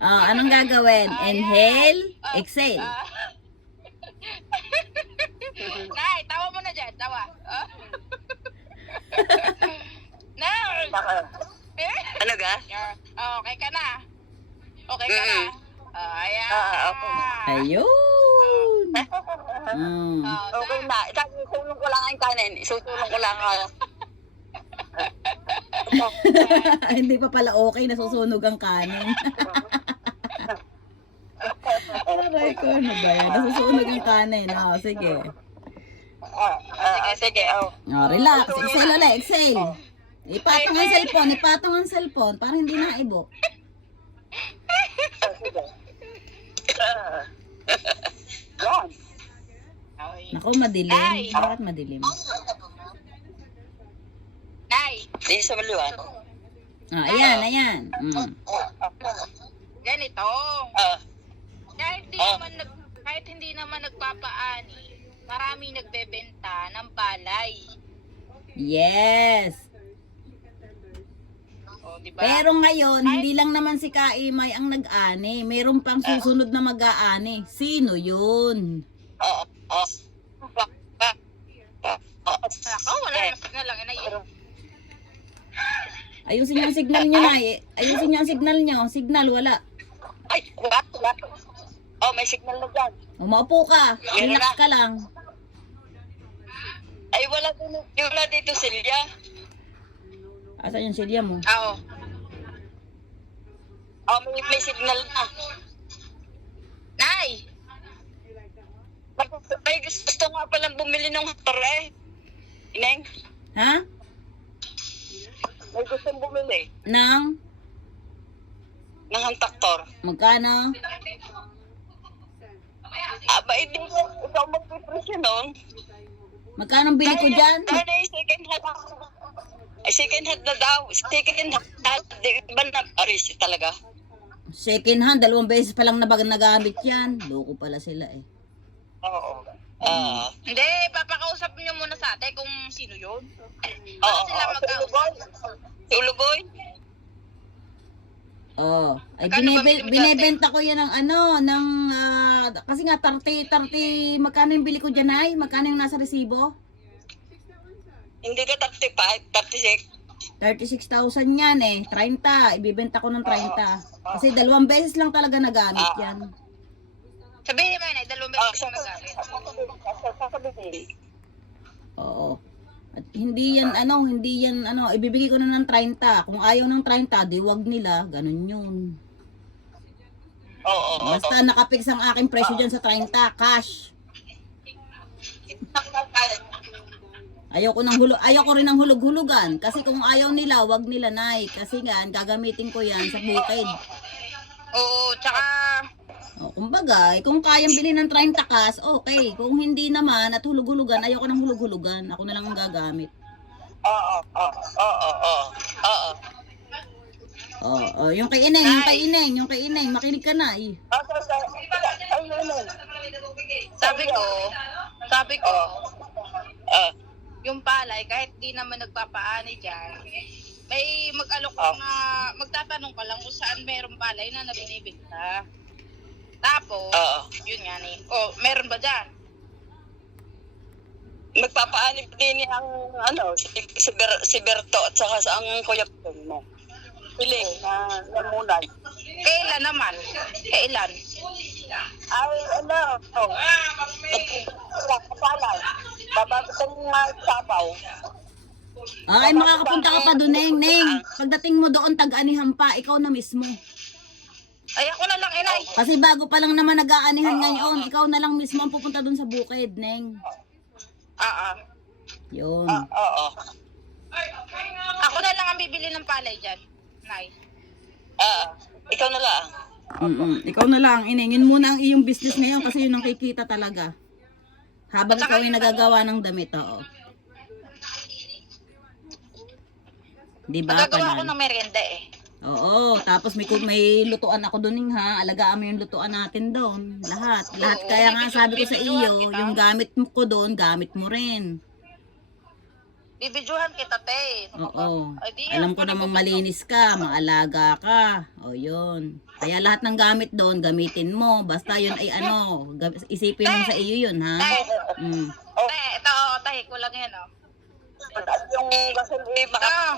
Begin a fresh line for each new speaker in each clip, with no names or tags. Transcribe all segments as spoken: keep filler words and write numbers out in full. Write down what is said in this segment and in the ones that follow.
Oh, anong gagawin? Inhale,
Ah,
exhale.
ah. Nay, tawa mo na dyan, tawa. Ah. Nay!
Baka.
Eh?
Ano ga?
Yeah. Oh, okay ka na. Okay ka na.
Mm.
Oh, ayan.
Ah, okay.
Ayun. Mm.
Oh,
Okay na. Isusulong ko lang ang kanin. Isusulong ko lang. ah.
Hindi pa pala okay, nasusunog ang kanin. Aray ko, ano ba yan? Nasusunog ang kanin. Oh, sige.
Ah, ah, ah, sige. Oh.
Oh, relax. Exhale ulit, exhale. Ipatong ang cellphone, ipatong ang cellphone para hindi na ibo.
Ah, sige. Ah. Yan.
Okay.
Naku, madilim.
Ay.
Bakit madilim?
Nay,
Di sa maliwan.
Ah, ayan, ayan. Mm.
ganito.
Ah,
Kahit hindi
Ah.
naman nag kahit hindi naman nagpapaani, maraming nagbebenta ng palay.
Yes.
O, di ba?
Pero ngayon, hindi lang naman si Kaimay ang nag-ani. Meron pang susunod na mag-aani. Sino yun?
ah, ah. Ah, ah, ah.
Ako, wala na signal lang. Inay.
Ayusin niyo ang signal niyo na. Ayusin niyo ang signal niyo. Signal, wala.
Ay, wala, wala. Oh, may signal na dyan.
Umaupo ka. Relax ka lang.
Ay, wala dito, wala dito, Silya.
Asan yung silya mo?
Oo.
Oh, may, may signal na.
Nay!
May gusto nga palang bumili ng motor eh. Ineng,
Ha?
may gusto bumili
Nang?
ng hantaktor.
Magkano?
Aba, hindi ko, ikaw magpipresyo nun.
Magkano ang bili ko dyan?
Dahil ay second hand. Ay, second hand na daw. Second hand. Di ba na aris talaga?
Second hand, dalawang beses pa lang na bag nagamit yan. Loko pala sila eh.
Oo. Ah.
Hindi, papakausap niyo muna sa ate kung sino yun.
Oo.
sila
oo.
mag-ausap?
Si Uluboy?
Oh, ay
Magkano ba
binebe,
bili mo
binebenta ko yan ng ano, ng ah, kasi nga thirty, thirty, magkano yung bili ko dyan ay? Magkano yung nasa resibo?
Hindi ka thirty-five, thirty-six.
thirty-six thousand yan eh, thirty, ibibenta ko ng thirty. Kasi dalawang beses lang talaga nagamit yan.
Sabihin mo yun, ay dalawang
Ah,
beses ka magamit.
sasabihin.
Oo. At hindi yan ano, hindi yan ano, ibibigay ko na ng thirty. Kung ayaw ng thirty, di wag nila, ganun yun.
Oo. oo,
Basta nakapix ang aking presyo dyan sa thirty, cash. Ayaw ko ng hulog, ayaw ko rin ng hulog-hulugan kasi kung ayaw nila, wag nila nay kasi nga gagamitin ko yan sa bukid.
Oo, tsaka
O, kumbaga, eh, kung kayang bilhin ng thirty cash, okay. Kung hindi naman at hulog-hulugan, ayaw ko ng hulog-hulugan. Ako na lang ang gagamit.
Oo. Oo. Oo. Oo. Oo.
Oh, oh, yung kay Ineng, yung kay Ineng, yung kay Ineng, makinig ka na eh.
Ah, sa- sa- ay, yun, yun.
sabi ko, sabi ko,
Ah.
yung palay, kahit di naman nagpapaani dyan, may mag-alok ka
Ah.
nga, magtatanong ka lang kung saan merong palay na nabinibigta. Tapos,
Oo.
yun nga ni, oh, meron ba dyan?
Magpapaanib din ang ano, si, si, Ber, si Berto at saka sa ang kuya mo. Piling na namunay.
Kailan naman? Kailan?
Ay, ano, oh. Kapalay. Babagutang mga sabaw.
Ay, makakapunta ka pa doon, Neng, Neng. Pagdating mo doon, tag-anihan pa, ikaw na mismo.
Ay, ako na lang, inay.
Kasi bago pa lang naman nag-aanihan ngayon, ikaw na lang mismo ang pupunta doon sa bukid, Neng.
Ah, ah.
Yun.
Ah, oo.
Ako na lang ang bibili ng palay dyan. Nay.
Ah, ikaw na lang.
Mm-mm. Ikaw na lang, iningin muna ang iyong business ngayon kasi yun ang kikita talaga. Habang ikaw ay nagagawa ng damit, oo. Di ba,
Magagawa ako
Panay?
ng merienda eh.
Oo, tapos may, may lutuan ako doon ha. Alagaan mo yung lutuan natin doon. Lahat. Lahat.
Oo,
Kaya nga sabi ko sa
bibidyoan
iyo,
kita.
yung gamit mo ko doon, gamit mo rin.
bibidyohan kita, te.
Oo.
Ay, di,
Alam ko
ako
namang
nabibidyo.
malinis ka, maalaga ka. O yun. Kaya lahat ng gamit doon, gamitin mo. Basta yun ay ano, ga- isipin mo sa iyo yun, ha?
Te,
Mm.
te, ito, oh, tahi ko lang yan, oh.
Mataas yung gasol eh, baka
Ah,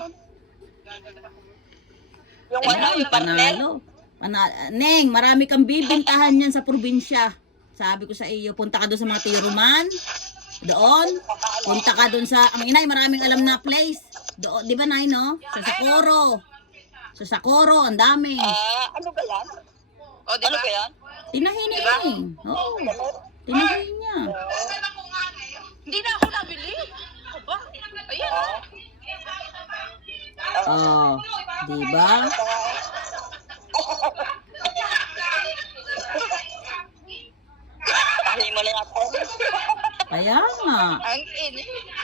yung ano,
Ayan,
yung partner.
panalo. Pana- Neng, marami kang bibintahan yan sa probinsya. Sabi ko sa iyo, punta ka doon sa mga tiruman. Doon. Punta ka doon sa, ang inay, maraming alam na place. Doon, di ba, Nay, no? Sa Socorro. Sa Socorro, ang dami.
Ah, ano ba yan?
o, di
Ano
ba?
ba yan?
Tinahin niya eh. Oo. Tinahin niya.
Hindi na ako nabili. Aba, ayan, oh.
Oh, di ba?
Tahi mo na yata.
Kaya nga.
Ang ini.